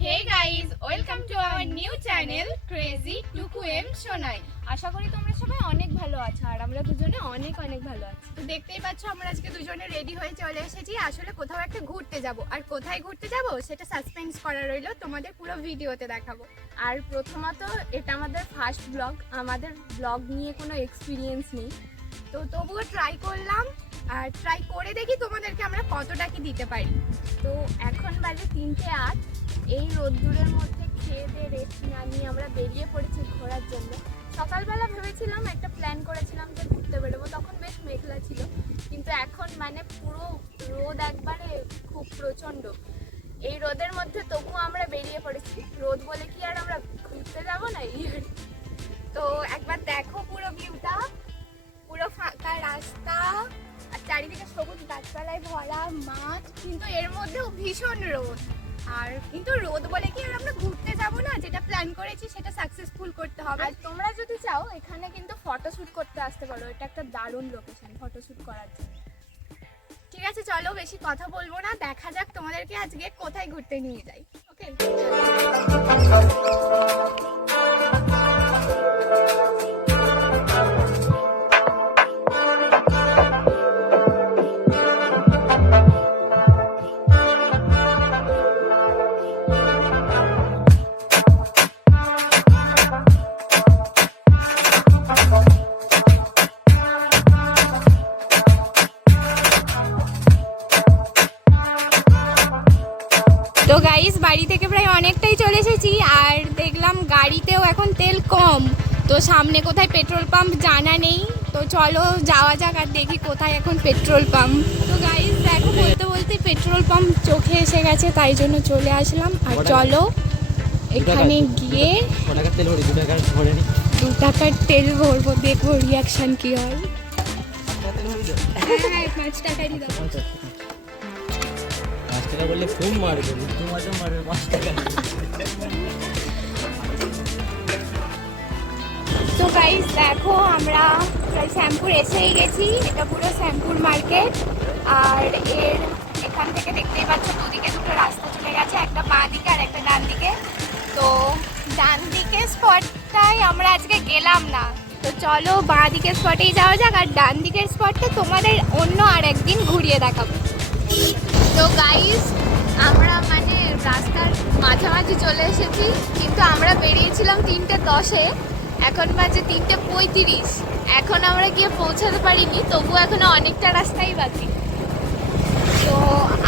Hey guys, welcome to our new channel Crazy Tuku M Shonai. আশা করি তোমরা সবাই অনেক ভালো আছো আর আমরা দুজনে অনেক ভালো আছি। তো দেখতেই পাচ্ছ আমরা আজকে দুজনে রেডি হয়ে চলে এসেছি। আসলে কোথাও একটা ঘুরতে যাব, আর কোথায় ঘুরতে যাব সেটা সাসপেন্স করা রইলো, তোমাদের পুরো ভিডিওতে দেখাবো। আর প্রথমত এটা আমাদের ফার্স্ট ব্লগ, আমাদের ব্লগ নিয়ে কোনো এক্সপিরিয়েন্স নেই, তো তবুও ট্রাই করলাম, আর ট্রাই করে দেখি তোমাদেরকে আমরা কতটা কি দিতে পারি। তো এখন বাজে 3:08। এই রোদ্দুরের মধ্যে খেয়ে দিয়ে রেস্ট না নিয়ে আমরা বেরিয়ে পড়েছি ঘোরার জন্য। সকালবেলা ভেবেছিলাম একটা প্ল্যান করেছিলাম যে ঘুরতে বেরোবো, তখন বেশ মেঘলা ছিল, কিন্তু এখন মানে পুরো রোদ একবারে খুব প্রচণ্ড। এই রোদের মধ্যে তবুও আমরা বেরিয়ে পড়েছি। রোদ বলে কি আর আমরা ঘুরতে যাবো না? তো একবার দেখো পুরো ভিউটা, পুরো ফাঁকা রাস্তা আর চারিদিকে সবুজ গাছপালায় ভরা মাঠ, কিন্তু এর মধ্যেও ভীষণ রোদ। আর কিন্তু রোদ বলে কি আর আমরা ঘুরতে যাব না, যেটা প্ল্যান করেছি সেটা সাকসেসফুল করতে হবে। আর তোমরা যদি চাও এখানে কিন্তু ফটোশ্যুট করতে আসতে পারো, এটা একটা দারুণ লোকেশন ফটোশ্যুট করার জন্য। ঠিক আছে, চলো বেশি কথা বলবো না, দেখা যাক তোমাদেরকে আজকে কোথায় ঘুরতে নিয়ে যাই। ওকে, তো গাইস বাড়ি থেকে প্রায় অনেকটাই চলে এসেছি, আর দেখলাম গাড়িতেও এখন তেল কম, তো সামনে কোথায় পেট্রোল পাম্প জানা নেই। তো চলো যাওয়া যাক আর দেখি কোথায় এখন পেট্রোল পাম্প। তো গাইস দেখো, বলতে বলতে পেট্রোল পাম্প চোখে এসে গেছে, তাই জন্য চলে আসলাম। আর চলো এখানে গিয়ে 2 টাকার তেল ভরবো, দেখবো রিয়াকশন কি হয়। হ্যাঁ, 5 টাকারই দাও। 5 টাকা বললে ফুম মারবে, তোমাদের মারবে 5 টাকা। তো গাইস দেখো, আমরা প্রায় শ্যামপুর এসেই গেছি। এটা পুরো শ্যামপুর মার্কেট, আর এখান থেকে দেখতেই পাচ্ছ দুদিকে দুটো রাস্তা চলে গেছে, একটা বাঁ দিকে আর একটা ডান দিকে। তো ডান দিকে স্পটটাই আমরা আজকে গেলাম না, তো চলো বাঁ দিকের স্পটেই যাওয়া যাক, আর ডান দিকের স্পটটা তোমাদের অন্য আর একদিন ঘুরিয়ে দেখাবো। তো গাইস আমরা মানে রাস্তার মাঝামাঝি চলে এসেছি, কিন্তু আমরা বেরিয়েছিলাম 3:10-এ, এখন বাজে 3:35। এখন আমরা গিয়ে পৌঁছাতে পারিনি, তবু এখনো অনেকটা রাস্তাই বাকি। তো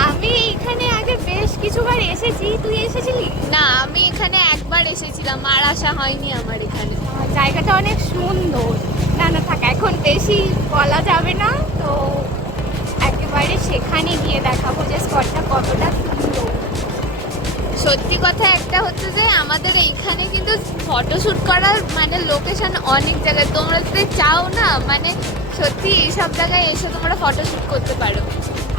আমি এখানে আগে বেশ কিছুবার এসেছি, তুই এসেছিলি? না, আমি এখানে একবার এসেছিলাম, আর আসা হয়নি আমার এখানে। জায়গাটা অনেক সুন্দর। না না থাক, এখন বেশি বলা যাবে না, তো একেবারে সেখানে গিয়ে দেখাবো যে স্পটটা কতটা সুন্দর। সত্যি কথা একটা হচ্ছে যে আমাদের এইখানে কিন্তু ফটোশ্যুট করার মানে লোকেশন অনেক জায়গায়, তোমরা যদি চাও না মানে সত্যি এইসব জায়গায় এসে তোমরা ফটোশ্যুট করতে পারো।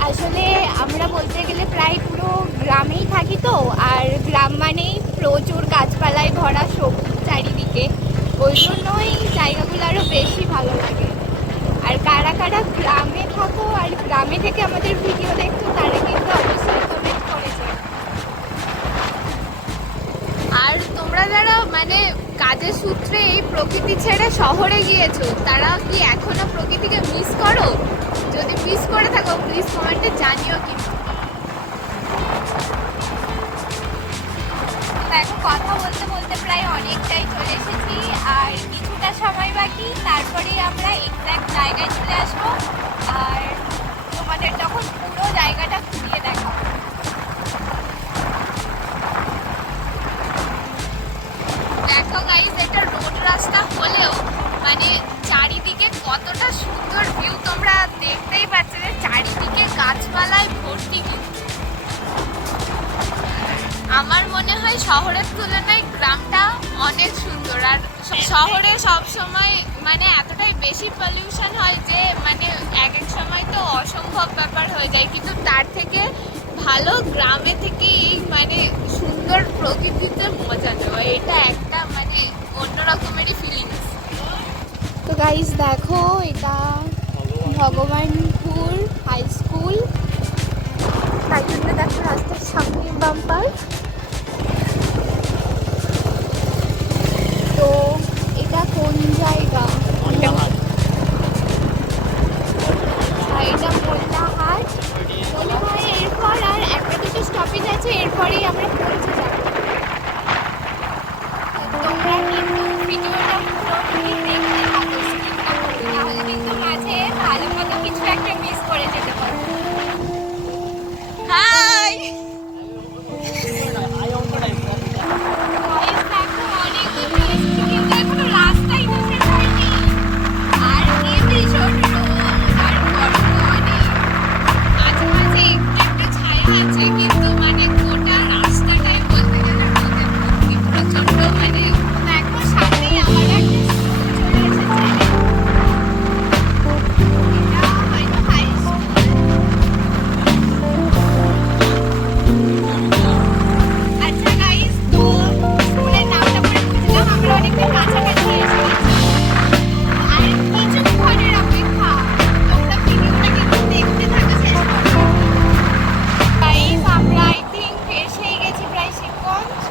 আসলে আমরা বলতে গেলে প্রায় পুরো গ্রামেই থাকি, তো আর গ্রাম মানেই প্রচুর গাছপালায় ভরা সবুজ চারিদিকে, ওই জন্যই জায়গাগুলো আরও বেশি ভালো লাগে। আর কারা কারা গ্রামে থাকো আর গ্রামে থেকে আমাদের ভিডিও দেখছো, তারা কিন্তু অবশ্যই কমেন্ট করেছে। আর তোমরা যারা মানে কাজের সূত্রে এই প্রকৃতি ছেড়ে শহরে গিয়েছো, তারা কি এখনো প্রকৃতিকে মিস করো? যদি মিস করে থাকো প্লিজ কমেন্টে জানিও। কিন্তু দেখো, কথা বলতে বলতে প্রায় অনেকটাই চলে এসেছি, আর কিছুটা সময় বাকি, তারপরেই আমরা এক্স্যাক্ট জায়গায় চলে আসবো, আর তোমাদের তখন পুরো জায়গাটা ঘুরিয়ে দেখাবো। দেখো গাইস, এটা রোড রাস্তা হলেও মানে চারিদিকে কতটা সুন্দর ভিউ তোমরা দেখতেই পাচ্ছ, যে চারিদিকে গাছপালায় ভর্তি। আমার মনে হয় শহরের তুলনায় গ্রামটা অনেক সুন্দর। আর শহরে সব সময় মানে এতটাই বেশি পলিউশন হয় যে মানে এক সময় তো অসম্ভব ব্যাপার হয়ে যায়, কিন্তু তার থেকে ভালো গ্রামে থেকে এই মানে সুন্দর প্রকৃতিতে মজা নেওয়া, এটা একটা মানে অন্য রকমেরই ফিলিংস। তো গাইস দেখো, এটা ভগবানপুর হাই স্কুল, তাই জন্য দেখো রাস্তার সামনে বাম্পার। জায়গা? মোল্লাহাট। এটা মোল্লাহাট। মনে হয় এরপর আর একটা দুটো স্টপেজ আছে, এরপরেই আমরা পৌঁছে যাবো। তোমরা কিন্তু ভিডিওটা পুরোপুরি দেখতে থাকো, skip না করো, তাহলে কিন্তু মাঝে ভালো মতো কিছু একটা মিস করে যেতে পারো। হাই গাইস, দেখো অনেক দূর এসেছি কিন্তু এখনো রাস্তাই শেষ হয়নি। আর কি ভীষণ রোদ আর গরম অনেক। মাঝে মাঝে একটু একটু ছায়া আছে, কিন্তু মানে গোটা রাস্তাটাই বলতে গেলে রোদে ভর্তি প্রচণ্ড। মানে দেখো সামনেই আমার একটা স্কুল চলে এসেছে। এটা হয়তো হাই স্কুল। আচ্ছা গাইস, তো স্কুলের নামটা পরে বুঝলাম আমরা অনেকটা কাছাকাছি এসে গেছি। আর কিছুক্ষণের অপেক্ষা, তোমরা ভিডিওটা কিন্তু দেখতে থাকো শেষ পর্যন্ত। গাইস, আমরা আই থিঙ্ক এসেই গেছি প্রায় শিবগঞ্জ।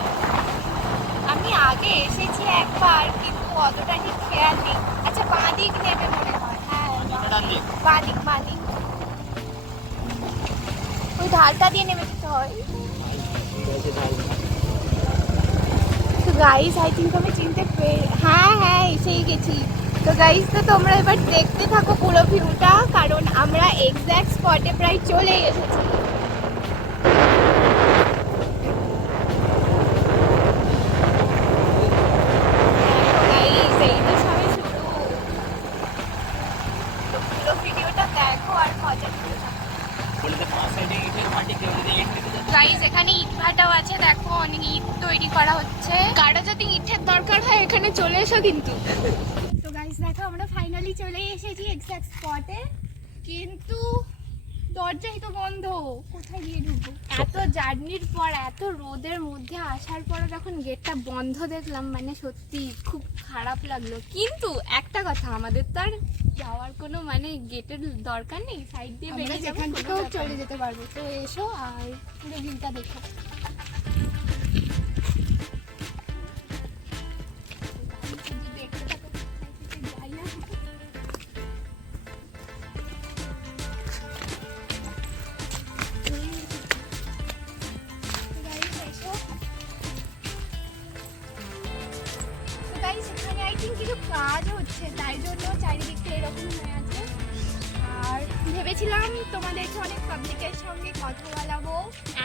আমি আগে এসেছি একবার, কিন্তু অতটা ঠিক খেয়াল নেই। আচ্ছা, বাঁ দিক নেবে মনে হয়। হ্যাঁ, বাঁ দিক, বাঁ দিক। ওই ঢালটা দিয়ে নেমে যেতে হয়। তো গাইস, আই থিঙ্ক আমি চিনতে হ্যাঁ হ্যাঁ এসেই গেছি। তো গাইস, তো তোমরা এবার দেখতে থাকো পুরো ভিউটা, কারণ আমরা এক্স্যাক্ট স্পটে প্রায় চলে এসেছি। গাইস, এই তো সবে শুরু। তো পুরো ভিডিওটা দেখো আর মজা নিতে থাকো। গাইস, এখানে ইট ভাটাও আছে, দেখো অনেক ইট তৈরি করা হচ্ছে। কারো যদি ইটের দরকার হয় এখানে চলে এসো কিন্তু। তো গাইস, দেখো আমরা ফাইনালি চলে এসেছি এক্সাক্ট স্পটে, কিন্তু দরজাই তো বন্ধ, কোথায় গিয়ে ঢুকবো? এত জার্নির পর, এত রোদের মধ্যে আসার পর যখন গেটটা বন্ধ দেখলাম, মানে সত্যি খুব খারাপ লাগলো। কিন্তু একটা কথা, আমাদের তো আর যাওয়ার কোনো মানে গেটের দরকার নেই, সাইড দিয়ে বেরিয়ে যাবো, যেখান থেকেও চলে যেতে পারবো। তো এসো আর পুরো ভিউটা দেখো। কিছু কাজ হচ্ছে, তাই জন্য চারিদিকটা এরকম হয়ে আছে। আর ভেবেছিলাম তোমাদেরকে অনেক পাবলিকের সঙ্গে কথা বলাবো।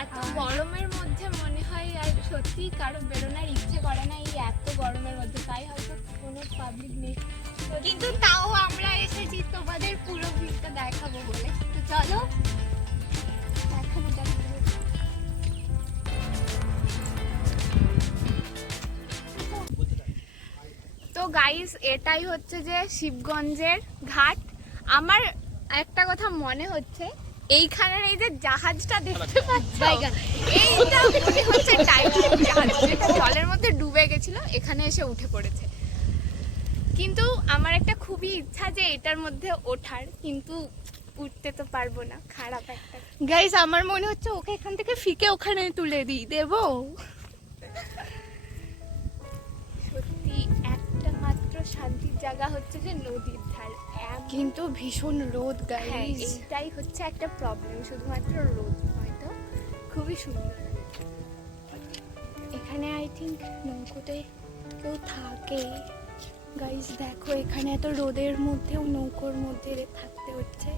এত গরমের মধ্যে মনে হয় আর সত্যি কারো বেরোনোর ইচ্ছে করে না এই এত গরমের মধ্যে, তাই হয়তো কোনো পাবলিক নেই। কিন্তু তাও আমরা এসেছি তোমাদের পুরো ভিউটা দেখাবো বলে। তো চলো দেখাবো দেখাবো। তো গাইস, এটাই হচ্ছে যে শিবগঞ্জের ঘাট। আমার একটা কথা মনে হচ্ছে, এইখানের এই যে জাহাজটা দেখতে পাচ্ছ, এইটা মনে হচ্ছে টাইটানিক জাহাজ, যেটা জলের মধ্যে ডুবে গেছিল, এখানে এসে উঠে পড়েছে। কিন্তু আমার একটা খুবই ইচ্ছা যে এটার মধ্যে ওঠার, কিন্তু উঠতে তো পারবো না, খারাপ একটা। গাইস, আমার মনে হচ্ছে ওকে এখান থেকে ফিকে ওখানে তুলে দিই, দেবো? সত্যি একটা মাত্র শান্তির জায়গা হচ্ছে যে নদীর ধার, কিন্তু ভীষণ রোদ হ্যাঁ, গাইস। এইটাই হচ্ছে একটা প্রবলেম, শুধুমাত্র রোদ। হয়তো খুবই সুন্দর এখানে আই থিঙ্ক নৌকোতে কেউ থাকে। গাইস দেখো, এখানে এত রোদের মধ্যেও নৌকোর মধ্যে থাকতে হচ্ছে।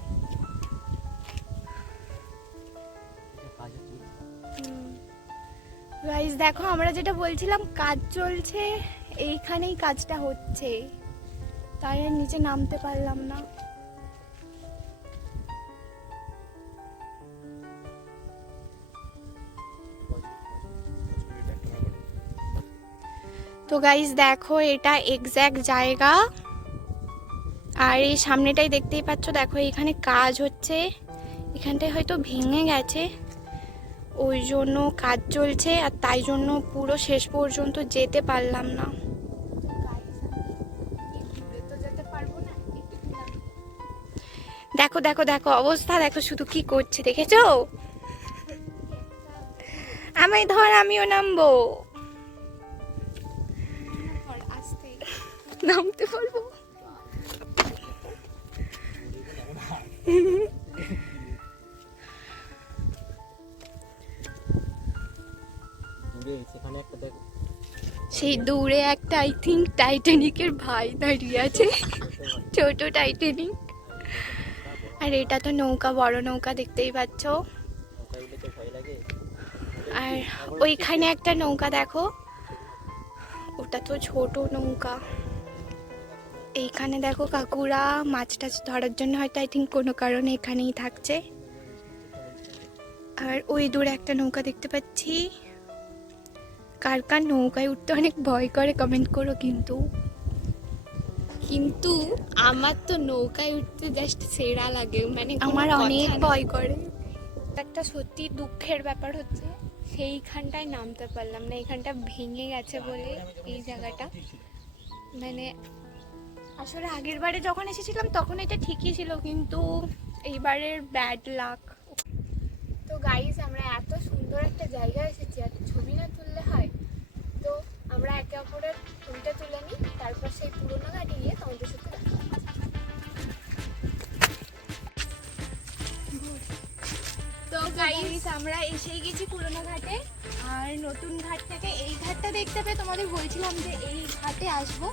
গাইস দেখো, আমরা যেটা বলছিলাম কাজ চলছে, এইখানেই কাজটা হচ্ছে, তাই আর নিচে নামতে পারলাম না। তো গাইস দেখো, এটা এক্স্যাক্ট জায়গা। আর এই সামনেটাই দেখতেই পাচ্ছ, দেখো এখানে কাজ হচ্ছে, এখানটায় হয়তো ভেঙে গেছে, ওই জন্য কাজ চলছে, আর তাই জন্য পুরো শেষ পর্যন্ত যেতে পারলাম না। দেখো দেখো দেখো অবস্থা দেখো, শুধু কি করছে দেখেছো? আমায় ধর, আমিও নামবো। নামতে পারবো? সেখানে একটা দেখো, সেই দূরে একটা আই থিঙ্ক টাইটানিকের ভাই দাঁড়িয়ে আছে, ছোট টাইটানিক। আর এটা তো নৌকা, বড় নৌকা দেখতেই পাচ্ছ। ওখানে উঠে তো ভয় লাগে। আর ওইখানে একটা নৌকা দেখো, ওটা তো ছোট নৌকা। এইখানে দেখো কাকুরা মাছ টাছ ধরার জন্য হয়তো আই থিঙ্ক কোনো কারণে এখানেই থাকছে। আর ওই দূরে একটা নৌকা দেখতে পাচ্ছি। কার কার নৌকায় উঠতে অনেক ভয় করে কমেন্ট করো। কিন্তু কিন্তু আমার তো নৌকায় উঠতে জাস্ট সেরা লাগে, মানে আমার অনেক ভয় করে। একটা সত্যি দুঃখের ব্যাপার হচ্ছে সেইখানটায় নামতে পারলাম না, এইখানটা ভেঙে গেছে বলে এই জায়গাটা। মানে আসলে আগের বারে যখন এসেছিলাম তখন এটা ঠিকই ছিল, কিন্তু এইবারের ব্যাড লাক। তো গাইস, আমরা এত সুন্দর একটা জায়গায় এসেছি, আর ছবি না তুললে হয়? তো আমরা একে অপরের ছবিটা তুলে নিই, তারপর সেই পুরোনো গাড়ি গিয়ে তোমাদের সাথে দেখা হচ্ছে। তো গাইস, আমরা এসেই গেছি পুরোনো ঘাটে। আর নতুন ঘাট থেকে এই ঘাটটা দেখতে পেয়ে তোমাদের বলছিলাম যে এই ঘাটে আসবো।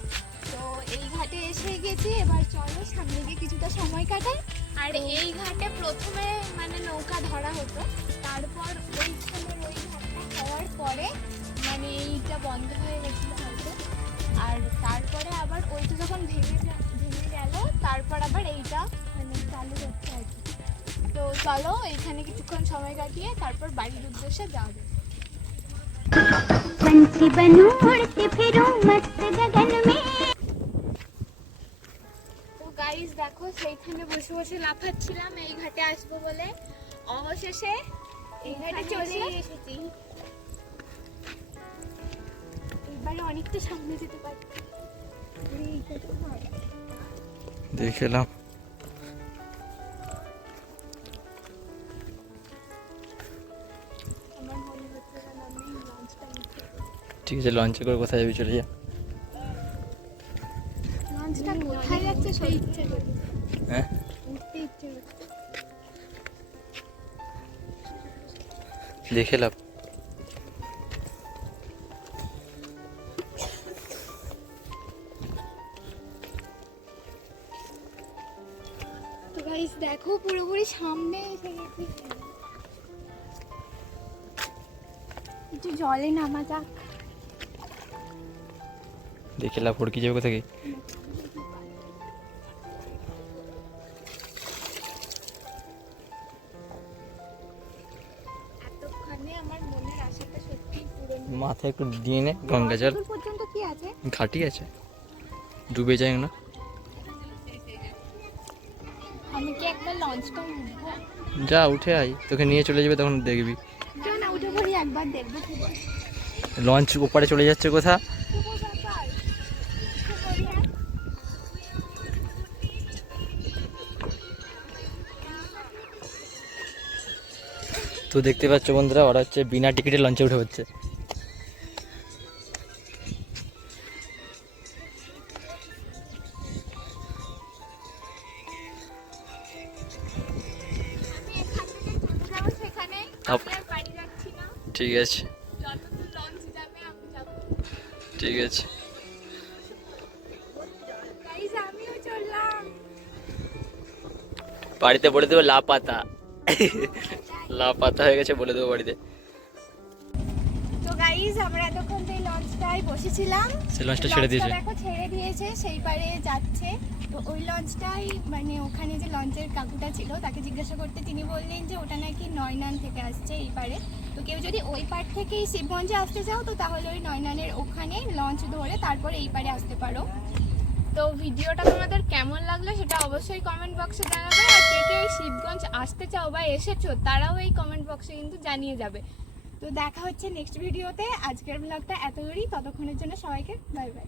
তো এই ঘাটে এসে গেছি, এবার চলো সামনে গিয়ে কিছুটা সময় কাটাই। আর এই ঘাটে প্রথমে মানে নৌকা ধরা হতো, তারপর ওইখানের ওই ঘাটটা হওয়ার পরে মানে এইটা বন্ধ হয়ে গেছিলো হয়তো। আর তারপরে আবার ওইটা যখন ভেঙে গেল, তারপর আবার এইটা মানে চালু হচ্ছে আর কি। তো চলো এখানে কিছুক্ষণ সময় কাটিয়ে তারপর বাড়ির উদ্দেশ্যে যাবে। पंछी बनूं उड़ती फिरूं मस्त गगन में। তো গাইস দেখো, সেইখানে বসে বসে লাফাচ্ছিলাম এই ঘাটে আসবো বলে, অবশেষে এই ঘাটে চলে এসেছি। এবারে অনেকটা সামনে যেতে পারছি। দেখলাম আমার মনে হচ্ছে যেন আমি লঞ্চটা উঠে, ঠিক আছে, লঞ্চে করে কোথায় যাবি? চলে যা। লঞ্চটা কোথায় যাচ্ছে সেই ইচ্ছে করে, হ্যাঁ, উঠতে ইচ্ছে হচ্ছে। দেখে লাভ। তো গাইস দেখো, পুরোপুরি সামনে এসে গেছি। একটু জলে নামা যাক। দেখে লাভ, ফড়কি যাবে কোথায়? এতক্ষণে আমার মনের আশাটা সত্যি পূরণ হলো। মাথায় একটু দিয়ে নে গঙ্গা জল। কতদূর পর্যন্ত কি আছে? ঘাটি আছে, ডুবে যায় না। আমি কি একবার লঞ্চটা উঠবো? যা উঠে আয়, তোকে নিয়ে চলে যাবে, তখন দেখবি। কেউ না, উঠে পড়ি একবার, দেখবো। লঞ্চ ওপারে চলে যাচ্ছে কোথা? তো দেখতে পাচ্ছ বন্ধুরা, ওরা হচ্ছে বিনা টিকিটে লঞ্চে উঠে হচ্ছে। ঠিক আছে, ঠিক আছে। বাড়িতে বলে দেবো লাপাতা, লাপাতা হয়ে গেছে বলে দেবো বাড়িতে। তো গাইস, আমরা এতক্ষণ তো এই লঞ্চটায় বসেছিলাম। সেই লঞ্চটা ছেড়ে দিয়েছে, দেখো ছেড়ে দিয়েছে, সেই পারে যাচ্ছে। তো ওই লঞ্চটাই মানে ওখানে যে লঞ্চের কাকুটা ছিল তাকে জিজ্ঞাসা করতে তিনি বললেন যে ওটা নাকি নয়নান থেকে আসছে এই পারে। তো কেউ যদি ওই পার থেকেই শিবগঞ্জে আসতে চাও তো তাহলে ওই নয়নানের ওখানে লঞ্চ ধরে তারপর এই পারে আসতে পারো। তো ভিডিওটা তোমাদের কেমন লাগলো সেটা অবশ্যই কমেন্ট বক্সে জানাবে। আর কে কে এই শিবগঞ্জ আসতে চাও বা এসেছো তারাও এই কমেন্ট বক্সে কিন্তু জানিয়ে যাবে। তো দেখা হচ্ছে নেক্সট ভিডিওতে। আজকের ব্লগটা এত দূরই, ততক্ষণের জন্য সবাইকে বাই বাই।